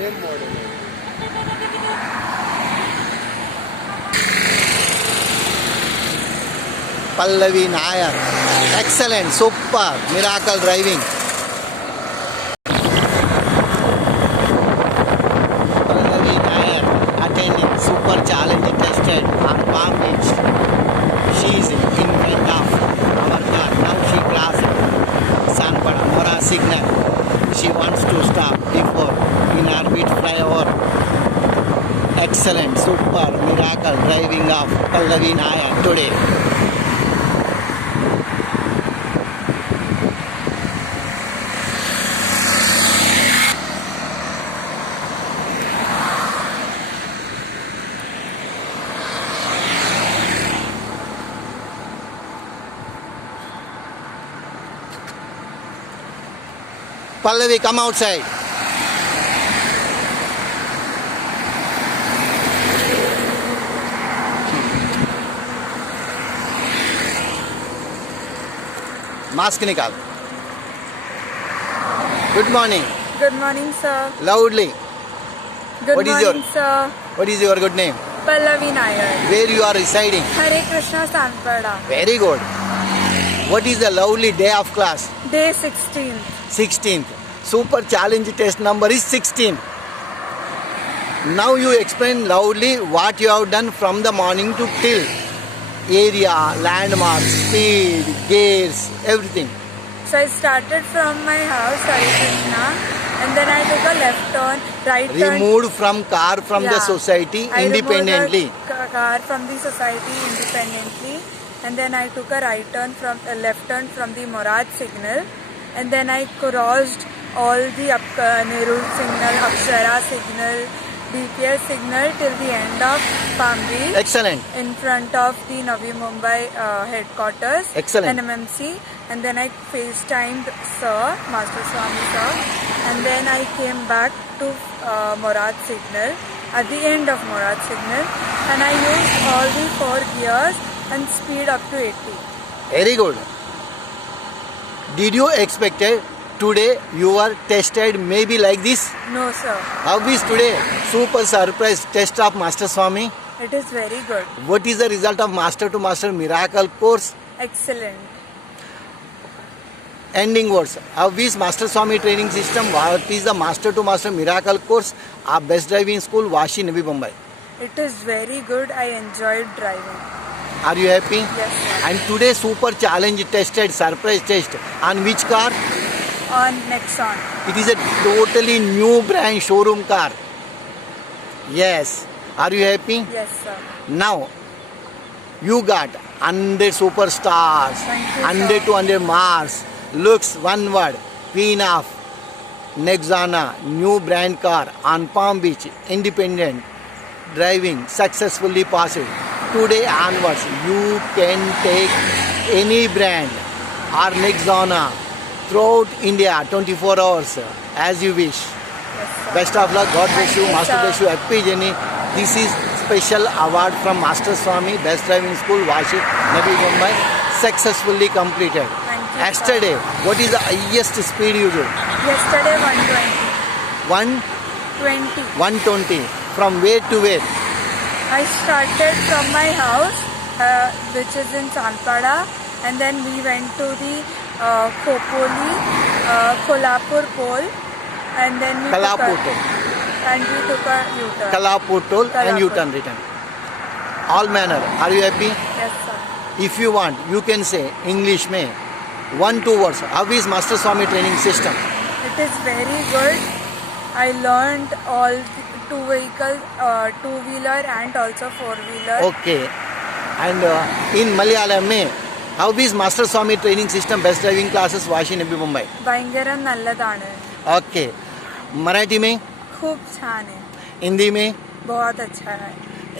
Same model है। Pallavi Nair. Excellent, super, miracle driving. Pallavi Nair attending super challenge tested on Palm Beach. She is in front of our car. Now she crossed Sanpada Mora signal. She wants to stop before in orbit flyover. Excellent, super, miracle driving of Pallavi Nair today. Pallavi, come outside. Mask nikal. Good morning. Good morning, sir. Loudly. Good What is morning, your- sir. What is your good name? Pallavi Nair. Where you are residing? Hare Krishna Sanpada. Very good. What is the lovely day of class? Day 16th. 16th. Super challenge test number is 16. Now you explain loudly what you have done from the morning to till. Area, landmarks, speed, gears, everything. So I started from my house, Hare Krishna, and then I took a left turn, right turn. Removed from car from the Yeah. society I independently. removed the car from the society independently, and then I took a right turn from a left turn from the Morad signal, and then I crossed all the Nehru signal, Akshara signal, BPS signal till the end of Palm Beach. Excellent. In front of the Navi Mumbai headquarters, Excellent. NMMC, and then I FaceTimed Sir, Master Swami Sir, and then I came back to Morad signal, at the end of Morad signal, and I used all the 4 gears and speed up to 80. Very good. Did you expect today you are tested maybe like this? No, sir. How is today? Super surprise test of Master Swami. It is very good. What is the result of Master to Master Miracle course? Excellent. Ending words. How is Master Swami training system? What is the Master to Master Miracle course? Our best driving school, Vashi, Navi Mumbai. It is very good. I enjoyed driving. Are you happy? Yes, sir. And today super challenge tested, surprise test. On which car? On Nexon. It is a totally new brand showroom car. Yes. Are you happy? Yes, sir. Now, you got 100 superstars, Thank you, 100 sir. to 100 Mars. Looks one word, Queen of Nexana, new brand car on Palm Beach, independent, driving, successfully passed. Today onwards, you can take any brand or Nexana throughout India 24 hours as you wish. Yes, sir. Best of luck, God bless you, Thank you, Master sir. bless you, happy journey. This is special award from Master Swami, Best Driving School, Vashi, Navi Mumbai, successfully completed. Thank you, sir. Yesterday, what is the highest speed you do? Yesterday 120. 120. 20. From where to where? I started from my house, which is in Sanpada, and then we went to the Khopoli, Kolhapur pole, and then we Kalapur took toll. and we took a U-turn. Kalapur toll and Kalapur. U-turn return. All manner. Are you happy? Yes, sir. If you want, you can say English में 1-2 words. How is Master Swami training system? It is very good. I learned all two vehicles, two-wheeler and also four-wheeler. Okay. And in Malayalam में how is Master Swami training system, best driving classes, Vashi, Navi Mumbai? भयंकर नल्लदाण है, Okay. Marathi में, खूब छान है, हिंदी में, बहुत अच्छा है.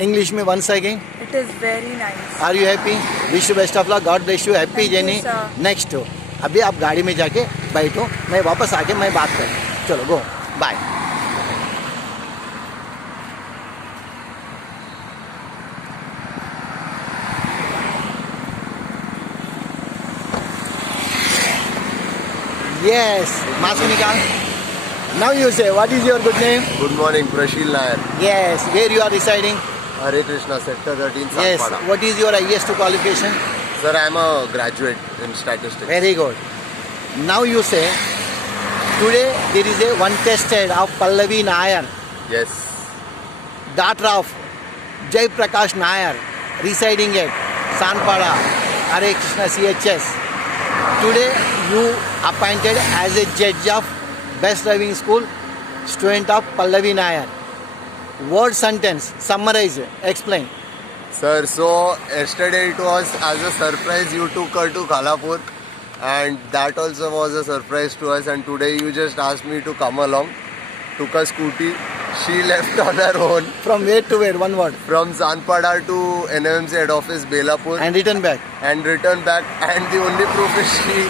English में once again. It is very nice. Are you happy? Wish you best of luck. God bless you. Happy Thank you, journey. sir. Next. अभी आप गाड़ी में जाके बैठो, मैं वापस आके मैं बात करूँ. चलो गो. बाय. Yes. मास्क निकाल. Now you say, what is your good name? Good morning, Prashil Nair. Yes. Where you are residing? Hare Krishna, Sector 13, Yes. Sampada. What is your highest qualification? Sir, I am a graduate in statistics. Very good. Now you say, today there is a one tested of Pallavi Nair, Yes. daughter of Jai Prakash Nair, residing at Sanpada, Hare Krishna CHS. Today you appointed as a judge of Best Driving School, student of Pallavi Nair. Word sentence, summarize, explain. Sir, so yesterday it was as a surprise you took her to Khalapur, and that also was a surprise to us, and today you just asked me to come along. Took a scooty. She left on her own From where to where? One word. from Zanpada to NMMC head office Belapur And return back. and returned back, and the only proof is she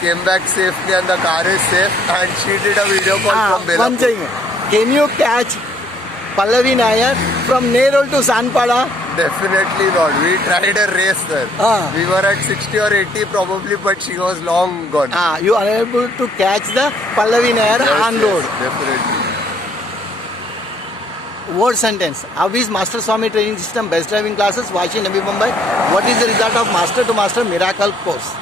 came back safely and the car is safe, and she did a video call from One Belapur. thing. Can you catch Pallavi Nair from Nerol to Sanpada? Definitely not. We tried a race, sir. Ah. We were at 60 or 80 probably, but she was long gone. You are able to catch the Pallavi Nair on road. Definitely. Word sentence. How is Master Swami training system, best driving classes, Vashi, Navi Mumbai? What is the result of master to master miracle course?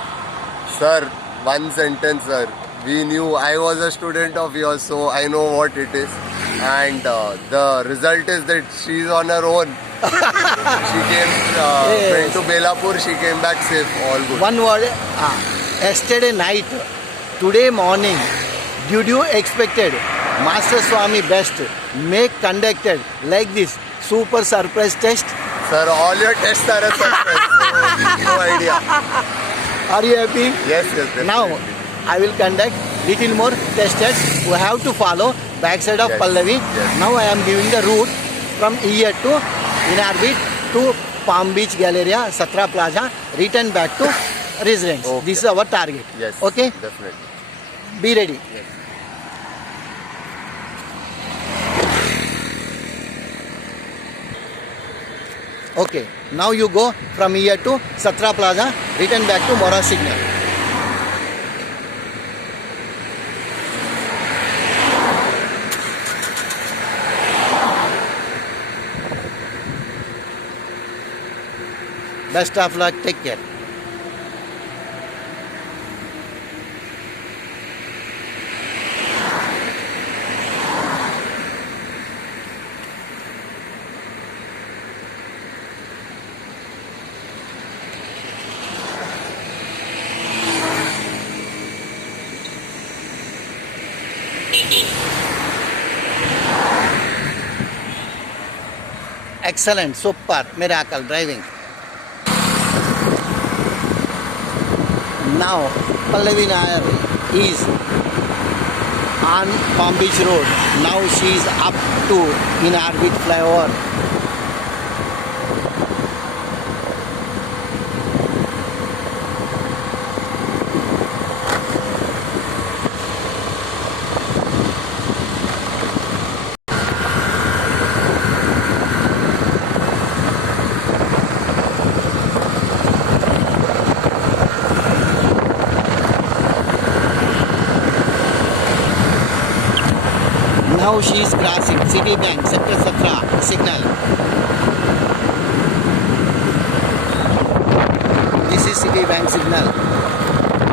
Sir, one sentence, sir. We knew, I was a student of yours, so I know what it is. And the result is that she's on her own. She came, went to Belapur, she came back safe, all good. One word. Yesterday night, today morning, did you expected Master Swami best make conducted like this super surprise test? Sir, all your tests are a surprise, so no idea. Are you happy? Yes, definitely. Now, I will conduct little more tests. We have to follow backside of Yes. Pallavi. Yes. Now I am giving the route from here to Inarbit to Palm Beach Galleria, Satra Plaza, return back to residence. Okay. This is our target. Yes, Okay? definitely. Be ready. Yes. Okay. Now you go from here to Satra Plaza, return back to Mora Signal. Best of luck. Take care. Excellent, super, miracle driving. Now, Pallavi Nair is on Palm Beach Road. Now she is up to Inarbit flyover. Now she is crossing City Bank, Sector Satra signal. This is City Bank signal.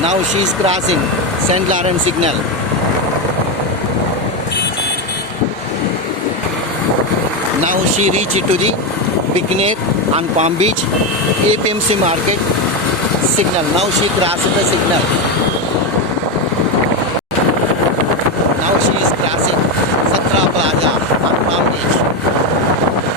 Now she is crossing St. Lawrence signal. Now she reached to the picnic on Palm Beach, APMC Market signal. Now she crossed the signal. Now she is crossing Satra Plaza on Palm Beach.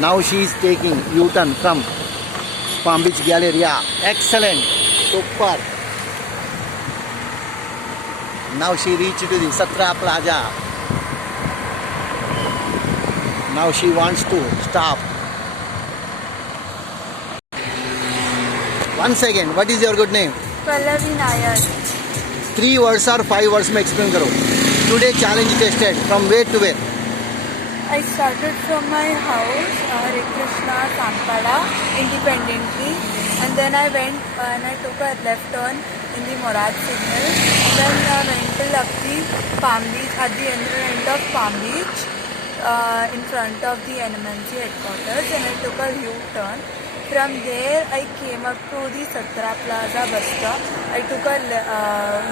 Now she is taking U-turn from Palm Beach Galleria. Excellent, super. Now she reached to the Satra Plaza. Now she wants to stop. Once again, what is your good name? Pallavi Nair. 3 words or 5 words में explain करो. Today challenge tested from where to where? I started from my house, Hare Krishna, Sanpada, independently, and then I went and I took a left turn in the Morad signal. Then I went till up the Palm Beach, at the end of Palm Beach, in front of the NMMC headquarters, and I took a U-turn. From there, I came up to the Satra Plaza bus stop. I took a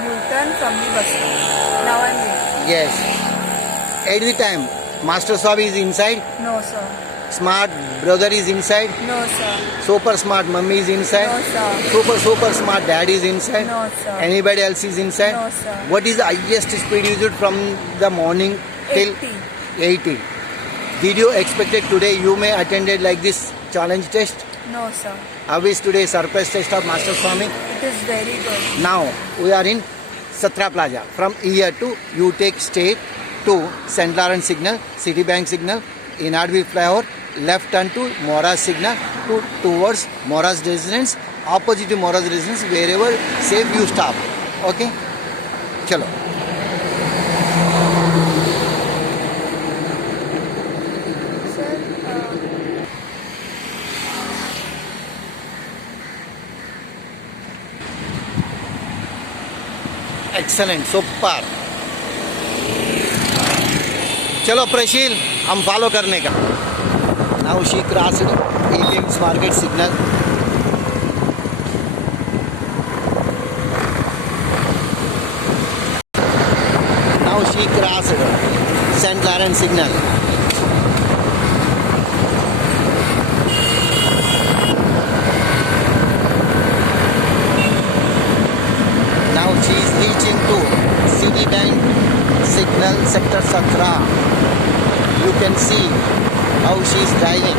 U-turn from the bus stop. Now I'm here. Yes. At the time, Master Swami is inside. No, sir. Smart brother is inside. No, sir. Super smart mummy is inside. No, sir. Super smart dad is inside. No, sir. Anybody else is inside? No, sir. What is the highest speed used from the morning till 80. 80? Did you expected today you may attended like this challenge test? No, sir. How is today surprise test of Master Swami? It is very good. Now we are in Satra Plaza. From here to you take straight to St. Lawrence Signal, Citibank Signal, Inadvi Flyover, left turn to Moraz Signal towards Moraz Residence, opposite to Moraz Residence, wherever safe you stop. Okay? Chalo. Sir, Excellent, super. चलो प्रशील हम follow करने का. Now she crossed APM's Market signal. Now she crossed St. Lawrence signal. Now she is reaching to Citibank signal sector 17. You can see how she is driving.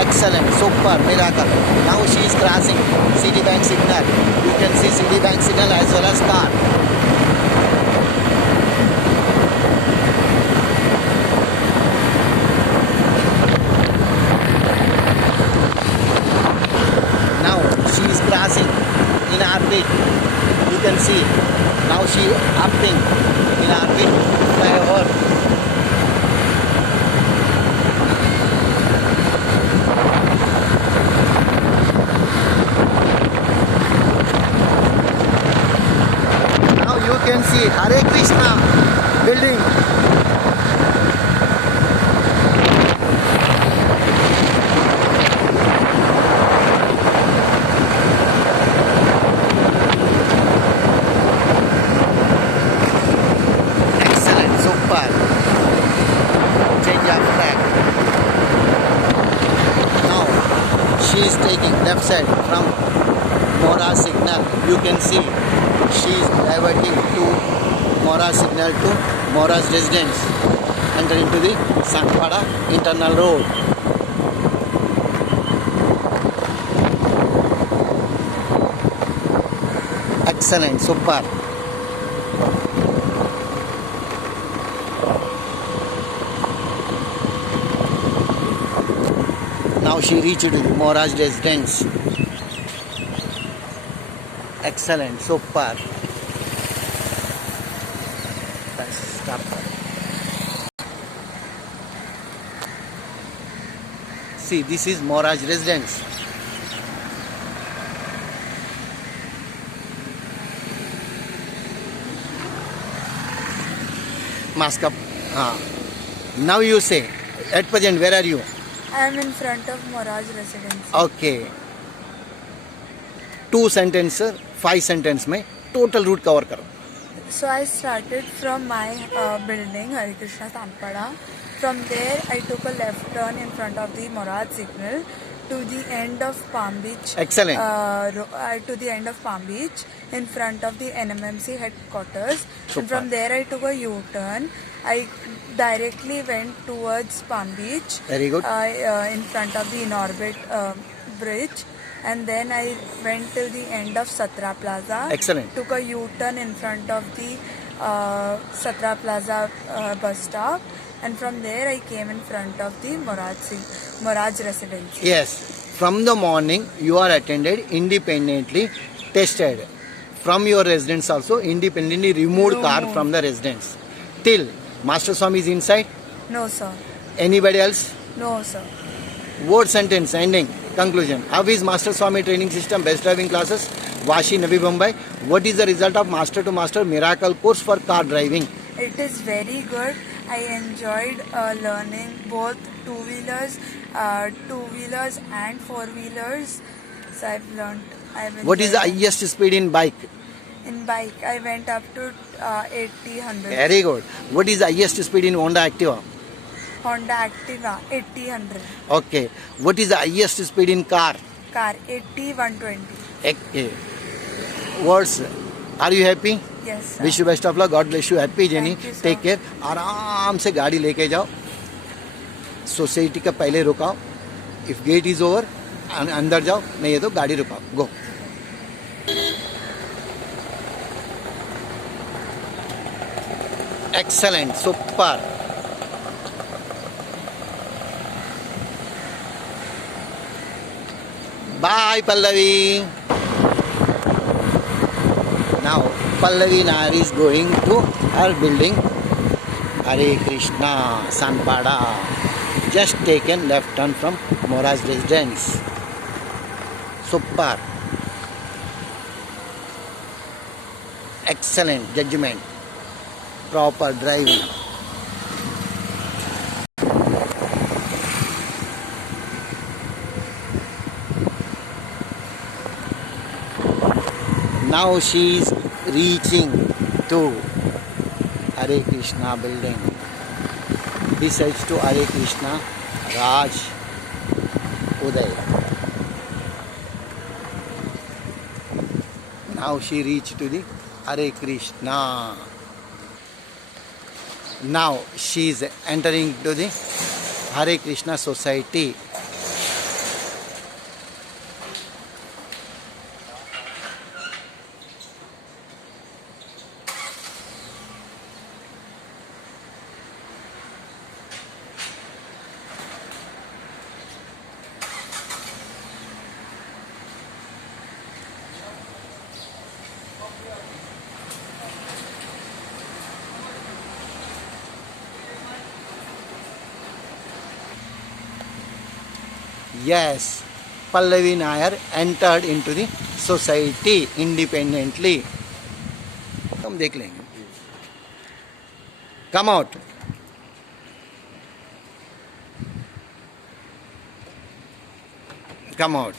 Excellent, super, miracle. Now she is crossing Citibank signal. You can see Citibank signal as well as car. Now she is crossing in orbit. You can see now she upping in orbit flyover. Now you can see Hare Krishna building. Excellent, super. Change of track. Now she is taking left side from Mora signal. You can see she is diverting to Mora signal to Mora's residence. Enter into the Sanpada internal road. Excellent, super. Now she reached the Mora's residence. Excellent, super. Stop. See, this is Mora's residence. Mask up. Now you say, at present, where are you? I am in front of Moraj residence. Okay. 2 sentences, 5 sentences में total route cover करो. So I started from my building, Hare Krishna Sanpada. From there, I took a left turn in front of the Morad signal to the end of Palm Beach. Excellent. To the end of Palm Beach, in front of the NMMC headquarters. Super. And from there, I took a U-turn. I directly went towards Palm Beach. Very good. In front of the Inorbit bridge. And then I went till the end of Satra Plaza. Excellent. Took a U-turn in front of the Satra Plaza bus stop. And from there I came in front of the Moraj residence. Yes. From the morning, you are attended independently, tested. from your residence also independently removed car from the residence. Till Master Swami is inside. No, sir. Anybody else? No, sir. Word sentence ending conclusion. How is Master Swami training system? Best driving classes. Vashi, Navi Mumbai. What is the result of Master to Master miracle course for car driving? It is very good. I enjoyed learning both two-wheelers and four-wheelers. So I've learned. What is the highest speed in bike? In bike, I went up to 80, 100. Very good. What is the highest speed in Honda Activa? Honda Activa, 80, 100. Okay. What is the highest speed in car? Car, 80, 120. Okay. Words. Are you happy? Yes, sir. Wish you best of luck. God bless you. Happy journey. Thank you, sir. Take care. आराम से गाड़ी लेके जाओ. Society का पहले रुकाओ. If gate is over अंदर जाओ, नहीं है तो गाड़ी रुकाओ. Go. Excellent. Super. Bye Pallavi. Now Pallavi Nair is going to her building. Hare Krishna, Sanpada. Just taken left turn from Mora's residence. Super. Excellent judgment. Proper driving. Now she is reaching to Hare Krishna building. Besides to Hare Krishna Raj Uday. Now she reached to the Hare Krishna. Now she is entering to the Hare Krishna society. Yes, Pallavi Nair entered into the society independently. हम देख लेंगे. Come out. Come out.